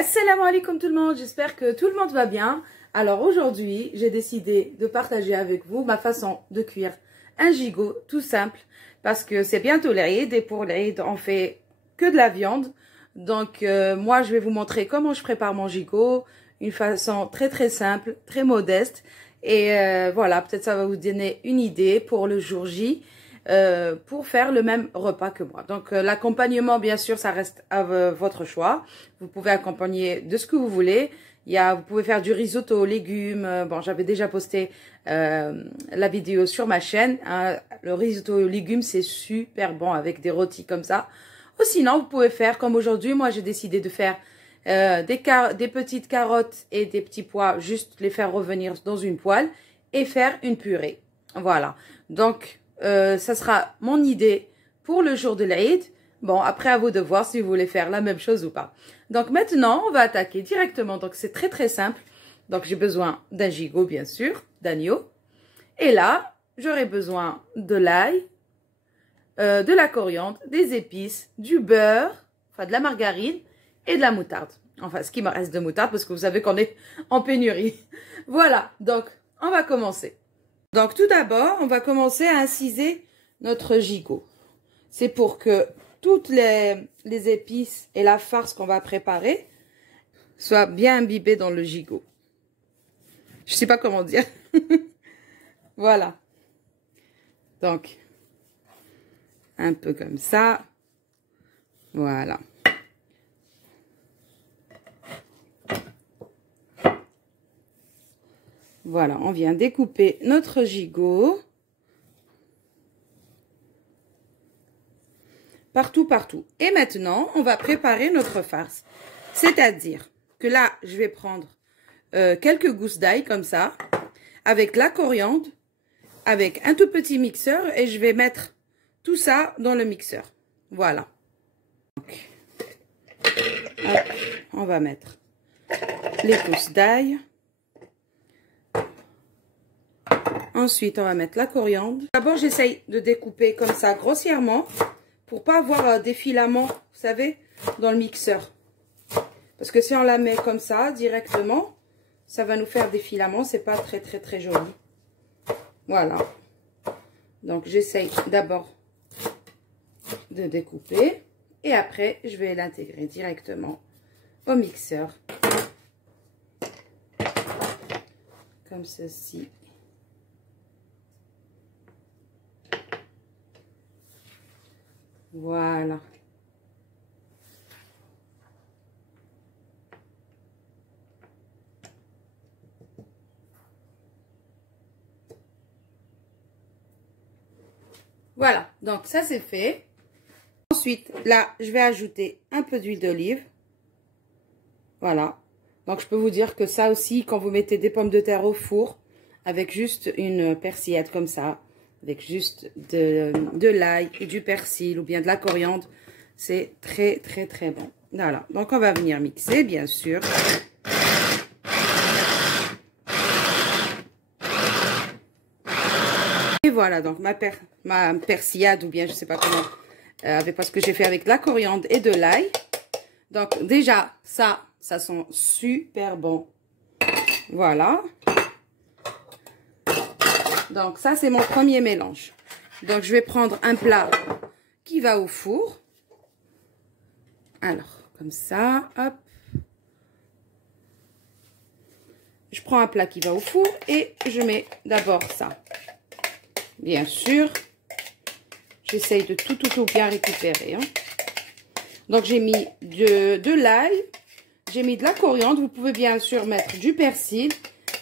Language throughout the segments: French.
Assalamu alaikum tout le monde, j'espère que tout le monde va bien. Alors aujourd'hui, j'ai décidé de partager avec vous ma façon de cuire un gigot tout simple parce que c'est bientôt l'Aïd et pour l'Aïd, on fait que de la viande. Donc moi, je vais vous montrer comment je prépare mon gigot, une façon très simple, très modeste. Et voilà, peut-être ça va vous donner une idée pour le jour J. Pour faire le même repas que moi. Donc l'accompagnement, bien sûr, ça reste à votre choix. Vous pouvez accompagner de ce que vous voulez. Vous pouvez faire du risotto aux légumes. Bon, j'avais déjà posté la vidéo sur ma chaîne. Le risotto aux légumes, c'est super bon avec des rôtis comme ça. Ou sinon, vous pouvez faire comme aujourd'hui. Moi, j'ai décidé de faire des petites carottes et des petits pois, juste les faire revenir dans une poêle et faire une purée. Voilà. Donc, ça sera mon idée pour le jour de l'Aïd. Bon, après à vous de voir si vous voulez faire la même chose ou pas. Donc maintenant, on va attaquer directement. Donc c'est très simple. Donc j'ai besoin d'un gigot, bien sûr, d'agneau. Et là, j'aurai besoin de l'ail, de la coriandre, des épices, du beurre, enfin de la margarine et de la moutarde. Enfin, ce qui me reste de moutarde parce que vous savez qu'on est en pénurie. Voilà, donc on va commencer. Donc tout d'abord, on va commencer à inciser notre gigot. C'est pour que toutes les épices et la farce qu'on va préparer soient bien imbibées dans le gigot. Je sais pas comment dire. Voilà. Donc, un peu comme ça. Voilà. Voilà, on vient découper notre gigot. Partout. Et maintenant, on va préparer notre farce. C'est-à-dire que là, je vais prendre quelques gousses d'ail comme ça, avec la coriandre, avec un tout petit mixeur et je vais mettre tout ça dans le mixeur. Voilà. Donc, hop, on va mettre les gousses d'ail. Ensuite, on va mettre la coriandre. D'abord, j'essaye de découper comme ça grossièrement pour pas avoir des filaments, vous savez, dans le mixeur. Parce que si on la met comme ça, directement, ça va nous faire des filaments. C'est pas très joli. Voilà. Donc, j'essaye d'abord de découper. Et après, je vais l'intégrer directement au mixeur. Comme ceci. Voilà. Voilà, donc ça c'est fait. Ensuite, là, je vais ajouter un peu d'huile d'olive. Voilà. Donc, je peux vous dire que ça aussi, quand vous mettez des pommes de terre au four, avec juste une persillade comme ça, avec juste de l'ail et du persil ou bien de la coriandre, c'est très bon. Voilà, donc on va venir mixer, bien sûr. Et voilà, donc ma persillade ou bien je sais pas comment, parce que j'ai fait avec de la coriandre et de l'ail. Donc déjà, ça sent super bon. Voilà. Donc ça, c'est mon premier mélange. Donc je vais prendre un plat qui va au four. Alors, comme ça, hop. Je prends un plat qui va au four et je mets d'abord ça. Bien sûr, j'essaye de tout bien récupérer. Hein. Donc j'ai mis de l'ail, j'ai mis de la coriandre. Vous pouvez bien sûr mettre du persil.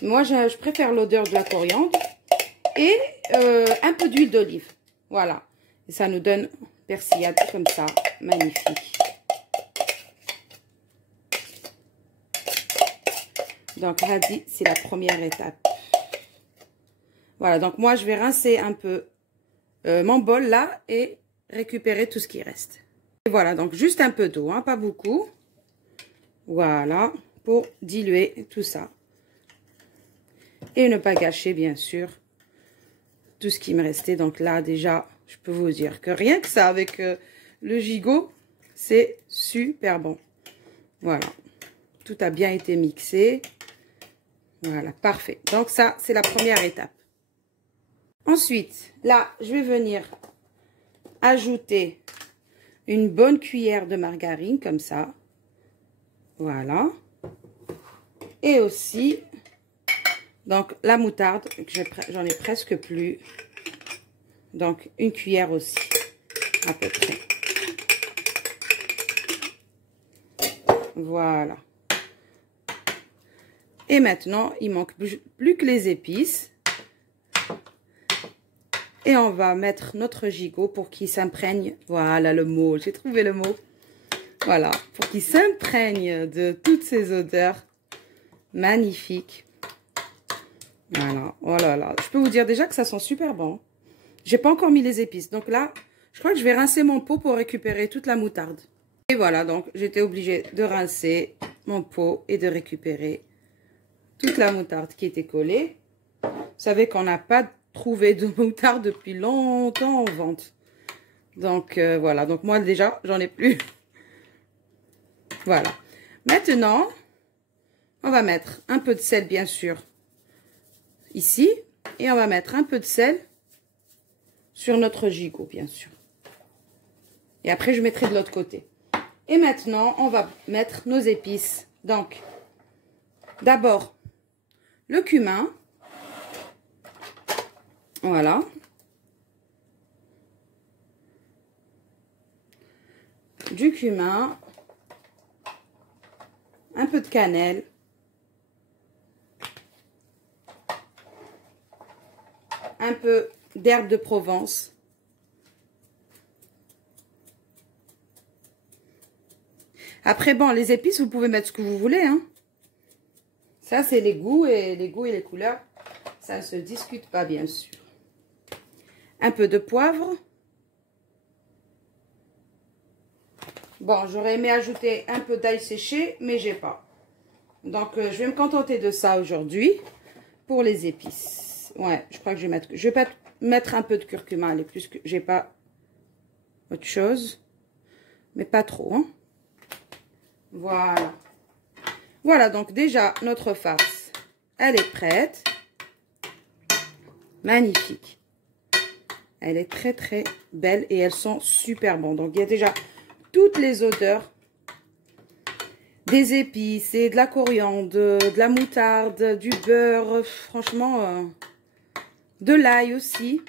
Moi, je préfère l'odeur de la coriandre. Et un peu d'huile d'olive. Voilà. Et ça nous donne persillade comme ça. Magnifique. Donc, radis, c'est la première étape. Voilà. Donc, moi, je vais rincer un peu mon bol là et récupérer tout ce qui reste. Et voilà. Donc, juste un peu d'eau, hein, pas beaucoup. Voilà. Pour diluer tout ça. Et ne pas gâcher, bien sûr, tout ce qui me restait. Donc là, déjà, je peux vous dire que rien que ça, avec le gigot, c'est super bon. Voilà. tout a bien été mixé. Voilà, parfait. Donc ça, c'est la première étape. Ensuite, là, je vais venir ajouter une bonne cuillère de margarine, comme ça. Voilà. Et aussi, donc, la moutarde, j'en ai presque plus. Donc, une cuillère aussi, à peu près. Voilà. Et maintenant, il manque plus que les épices. Et on va mettre notre gigot pour qu'il s'imprègne. Voilà le mot, j'ai trouvé le mot. Voilà, pour qu'il s'imprègne de toutes ces odeurs magnifiques. Voilà, oh là là. Je peux vous dire déjà que ça sent super bon. J'ai pas encore mis les épices. Donc là, je crois que je vais rincer mon pot pour récupérer toute la moutarde. Et voilà, donc j'étais obligée de rincer mon pot et de récupérer toute la moutarde qui était collée. Vous savez qu'on n'a pas trouvé de moutarde depuis longtemps en vente. Donc voilà, donc moi déjà, j'en ai plus. Voilà. Maintenant, on va mettre un peu de sel, bien sûr, ici. Et on va mettre un peu de sel sur notre gigot, bien sûr. Et après, je mettrai de l'autre côté. Et maintenant, on va mettre nos épices. Donc, d'abord, le cumin. Voilà. Du cumin. Un peu de cannelle. Un peu d'herbe de Provence. Après, bon, les épices, vous pouvez mettre ce que vous voulez, hein. Ça, c'est les goûts et les couleurs. Ça ne se discute pas, bien sûr. Un peu de poivre. Bon, j'aurais aimé ajouter un peu d'ail séché, mais j'ai pas. Donc, je vais me contenter de ça aujourd'hui pour les épices. Ouais, je crois que je vais mettre un peu de curcuma. Allez, plus que j'ai pas autre chose, mais pas trop, hein. Voilà. Voilà, donc déjà, notre farce, elle est prête. Magnifique. Elle est très, très belle et elles sont super bonnes. Donc, il y a déjà toutes les odeurs des épices et de la coriandre, de la moutarde, du beurre, franchement, de l'ail aussi.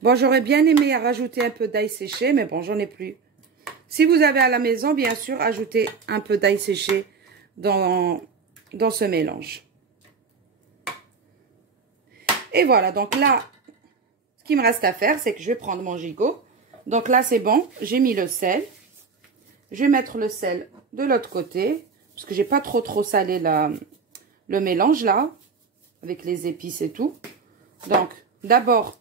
Bon, j'aurais bien aimé rajouter un peu d'ail séché, mais bon, j'en ai plus. Si vous avez à la maison, bien sûr, ajoutez un peu d'ail séché dans ce mélange. Et voilà, donc là, ce qu'il me reste à faire, c'est que je vais prendre mon gigot. Donc là, c'est bon, j'ai mis le sel. Je vais mettre le sel de l'autre côté, parce que j'ai pas trop salé le mélange là, avec les épices et tout. Donc, d'abord,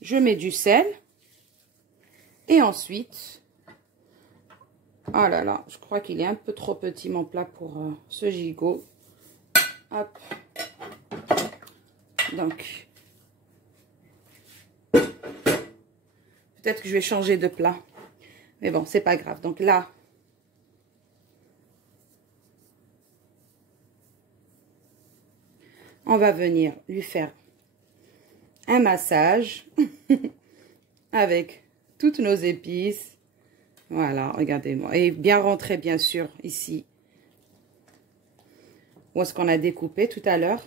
je mets du sel. Et ensuite, oh là là, je crois qu'il est un peu trop petit mon plat pour ce gigot. Hop. Donc, peut-être que je vais changer de plat. Mais bon, c'est pas grave. Donc là, on va venir lui faire un massage avec toutes nos épices. Voilà, regardez-moi. Et bien rentrer, bien sûr, ici. Où est-ce qu'on a découpé tout à l'heure.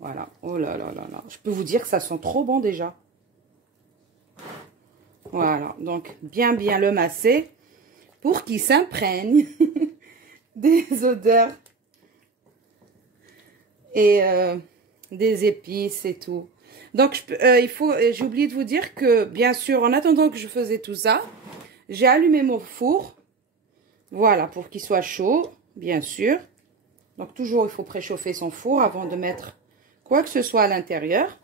Voilà. Oh là là là là. Je peux vous dire que ça sent trop bon déjà. Voilà. Donc, bien le masser pour qu'il s'imprègne des odeurs et des épices et tout. Donc, j'ai oublié de vous dire que, bien sûr, en attendant que je faisais tout ça, j'ai allumé mon four. Voilà, pour qu'il soit chaud, bien sûr. Donc, toujours, il faut préchauffer son four avant de mettre quoi que ce soit à l'intérieur.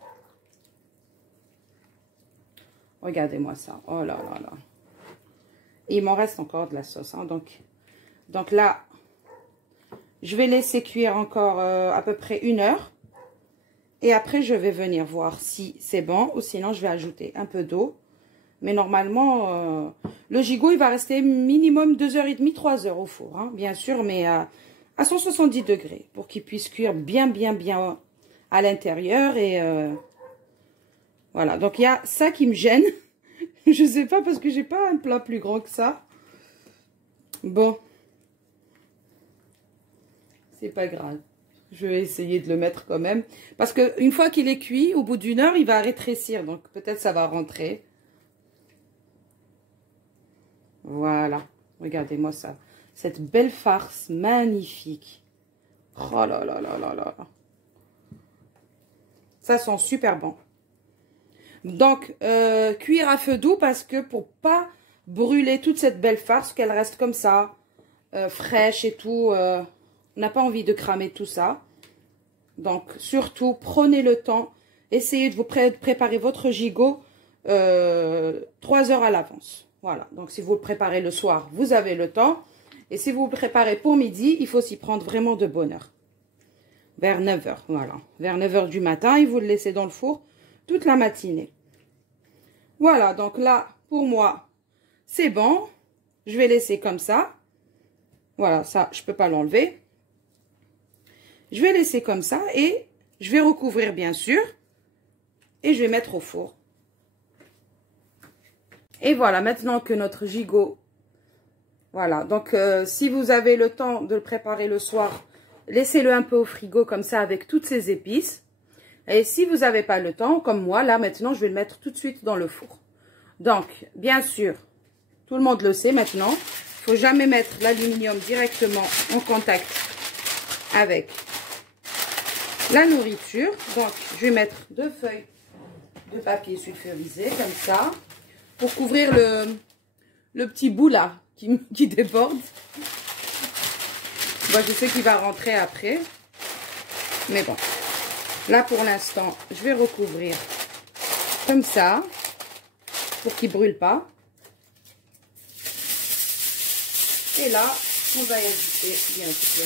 Regardez-moi ça. Oh là là là. Et il m'en reste encore de la sauce, hein. Donc là, je vais laisser cuire encore à peu près 1 heure. Et après, je vais venir voir si c'est bon ou sinon, je vais ajouter un peu d'eau Mais normalement, le gigot, il va rester minimum 2h30, 3 heures au four. Hein, bien sûr, mais à 170 degrés. Pour qu'il puisse cuire bien à l'intérieur. Et voilà. Donc, il y a ça qui me gêne. Je sais pas parce que j'ai pas un plat plus grand que ça. Bon. C'est pas grave. Je vais essayer de le mettre quand même. Parce qu'une fois qu'il est cuit, au bout d'une heure, il va rétrécir. Donc, peut-être ça va rentrer. Voilà. Regardez-moi ça. Cette belle farce magnifique. Oh là là là là là. Ça sent super bon. Donc, cuire à feu doux parce que pour pas brûler toute cette belle farce, qu'elle reste comme ça, fraîche et tout. On n'a pas envie de cramer tout ça. Donc, surtout, prenez le temps. Essayez de vous préparer votre gigot 3 heures à l'avance. Voilà. Donc, si vous le préparez le soir, vous avez le temps. Et si vous le préparez pour midi, il faut s'y prendre vraiment de bonne heure. Vers 9 h, voilà. Vers 9 h du matin, et vous le laissez dans le four toute la matinée. Voilà. Donc là, pour moi, c'est bon. Je vais laisser comme ça. Voilà, ça, je peux pas l'enlever. Je vais laisser comme ça et je vais recouvrir bien sûr. Et je vais mettre au four. Et voilà, maintenant que notre gigot... Voilà, donc si vous avez le temps de le préparer le soir, laissez-le un peu au frigo comme ça avec toutes ces épices. Et si vous n'avez pas le temps, comme moi, là maintenant, je vais le mettre tout de suite dans le four. Donc, bien sûr, tout le monde le sait maintenant, il ne faut jamais mettre l'aluminium directement en contact avec la nourriture. Donc, je vais mettre 2 feuilles de papier sulfurisé comme ça pour couvrir le petit bout là qui déborde. Moi, je sais qu'il va rentrer après. Mais bon, là pour l'instant, je vais recouvrir comme ça pour qu'il ne brûle pas. Et là, on va y ajouter bien sûr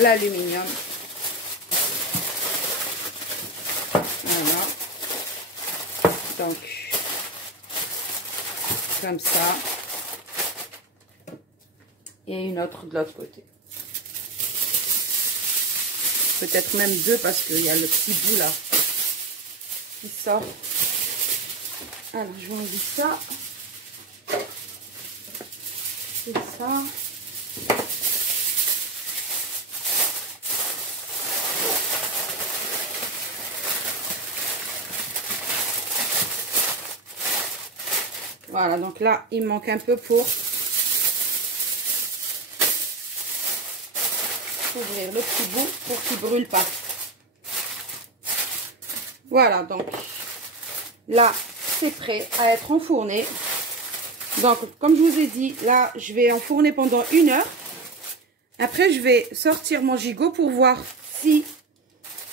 l'aluminium. Voilà. Donc, comme ça. Et une autre de l'autre côté. Peut-être même 2 parce qu'il y a le petit bout là qui sort. Alors, je vais enlever ça. C'est ça. Voilà, donc là, il me manque un peu pour ouvrir le petit bout pour qu'il ne brûle pas. Voilà, donc là, c'est prêt à être enfourné. Donc, comme je vous ai dit, là, je vais enfourner pendant 1 heure. Après, je vais sortir mon gigot pour voir si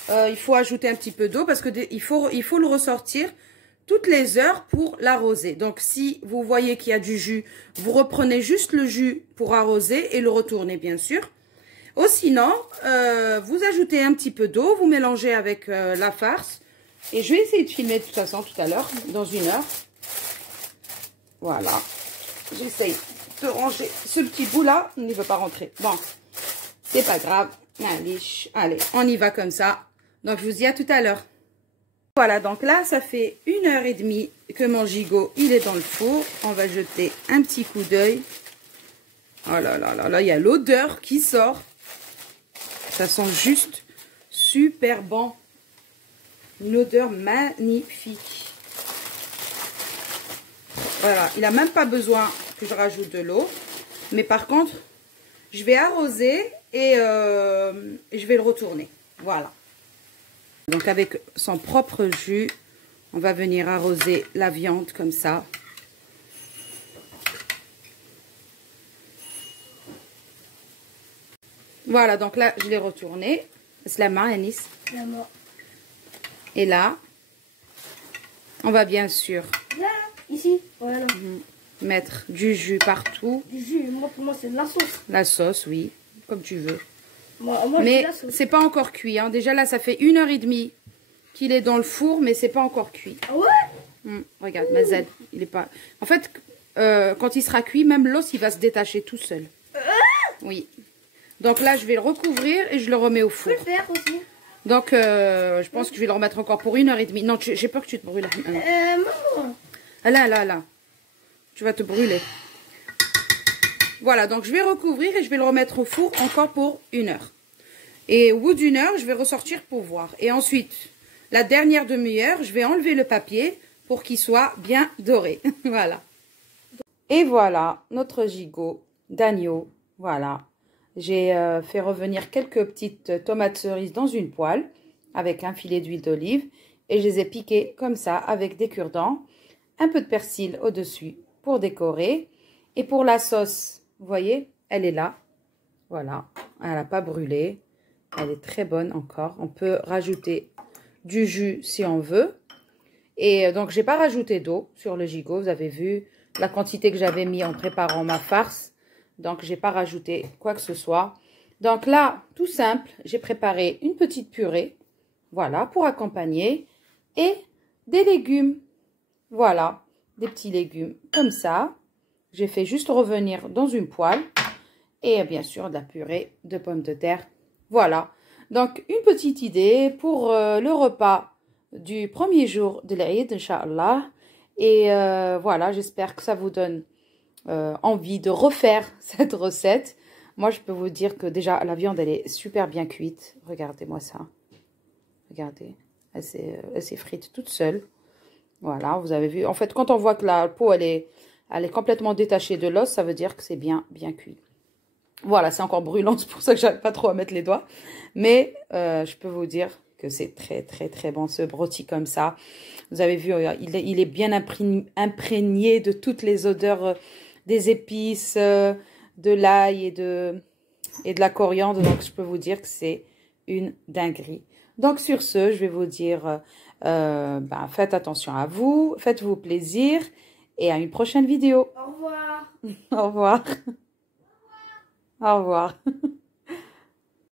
il faut ajouter un petit peu d'eau parce que il faut le ressortir toutes les heures pour l'arroser. Donc, si vous voyez qu'il y a du jus, vous reprenez juste le jus pour arroser et le retournez, bien sûr. Ou sinon, vous ajoutez un petit peu d'eau, vous mélangez avec la farce. Et je vais essayer de filmer de toute façon tout à l'heure, dans 1 heure. Voilà. J'essaye de ranger ce petit bout-là. Il ne veut pas rentrer. Bon, c'est pas grave. Allez, on y va comme ça. Donc, je vous dis à tout à l'heure. Voilà, donc là, ça fait 1h30 que mon gigot, il est dans le four. On va jeter un petit coup d'œil. Oh là là là là, il y a l'odeur qui sort. Ça sent juste super bon. Une odeur magnifique. Voilà, il n'a même pas besoin que je rajoute de l'eau. Mais par contre, je vais arroser et je vais le retourner. Voilà. Donc avec son propre jus, on va venir arroser la viande comme ça. Voilà, donc là, je l'ai retourné. C'est la main, Anis. La main. Et là, on va bien sûr... Là, ici, voilà. Mettre du jus partout. Du jus, moi, pour moi, c'est de la sauce. La sauce, oui, comme tu veux. Mais c'est pas encore cuit. Hein. Déjà là, ça fait 1h30 qu'il est dans le four, mais c'est pas encore cuit. Ah ouais? Regarde, Mazel, il est pas... En fait, quand il sera cuit, même l'os, il va se détacher tout seul. Oui. Donc là, je vais le recouvrir et je le remets au four. Je peux le faire aussi. Donc, je pense que je vais le remettre encore pour 1h30. Non, j'ai peur que tu te brûles. Maman. Là. Tu vas te brûler. Voilà, donc je vais recouvrir et je vais le remettre au four encore pour 1 heure. Et au bout d'1 heure, je vais ressortir pour voir. Et ensuite, la dernière demi-heure, je vais enlever le papier pour qu'il soit bien doré. Voilà. Et voilà, notre gigot d'agneau. Voilà. J'ai fait revenir quelques petites tomates cerises dans une poêle avec un filet d'huile d'olive. Et je les ai piquées comme ça avec des cure-dents. Un peu de persil au-dessus pour décorer. Et pour la sauce, vous voyez, elle est là. Voilà, elle n'a pas brûlé. Elle est très bonne encore. On peut rajouter du jus si on veut. Et donc, j'ai pas rajouté d'eau sur le gigot. Vous avez vu la quantité que j'avais mis en préparant ma farce. Donc, j'ai pas rajouté quoi que ce soit. Donc là, tout simple, j'ai préparé une petite purée. Voilà, pour accompagner. Et des légumes. Voilà, des petits légumes comme ça. J'ai fait juste revenir dans une poêle. Et bien sûr, de la purée de pommes de terre. Voilà. Donc, une petite idée pour le repas du premier jour de l'Aïd, Inch'Allah. Et voilà, j'espère que ça vous donne envie de refaire cette recette. Moi, je peux vous dire que déjà, la viande, elle est super bien cuite. Regardez-moi ça. Regardez. Elle s'est frite toute seule. Voilà, vous avez vu. En fait, quand on voit que la peau, elle est complètement détachée de l'os, ça veut dire que c'est bien cuit. Voilà, c'est encore brûlant, c'est pour ça que j'arrive pas trop à mettre les doigts. Mais je peux vous dire que c'est très bon, ce broti comme ça. Vous avez vu, il est bien imprégné de toutes les odeurs des épices, de l'ail et de la coriandre. Donc, je peux vous dire que c'est une dinguerie. Donc, sur ce, je vais vous dire, faites attention à vous, faites-vous plaisir et à une prochaine vidéo. Au revoir. Au revoir. Au revoir.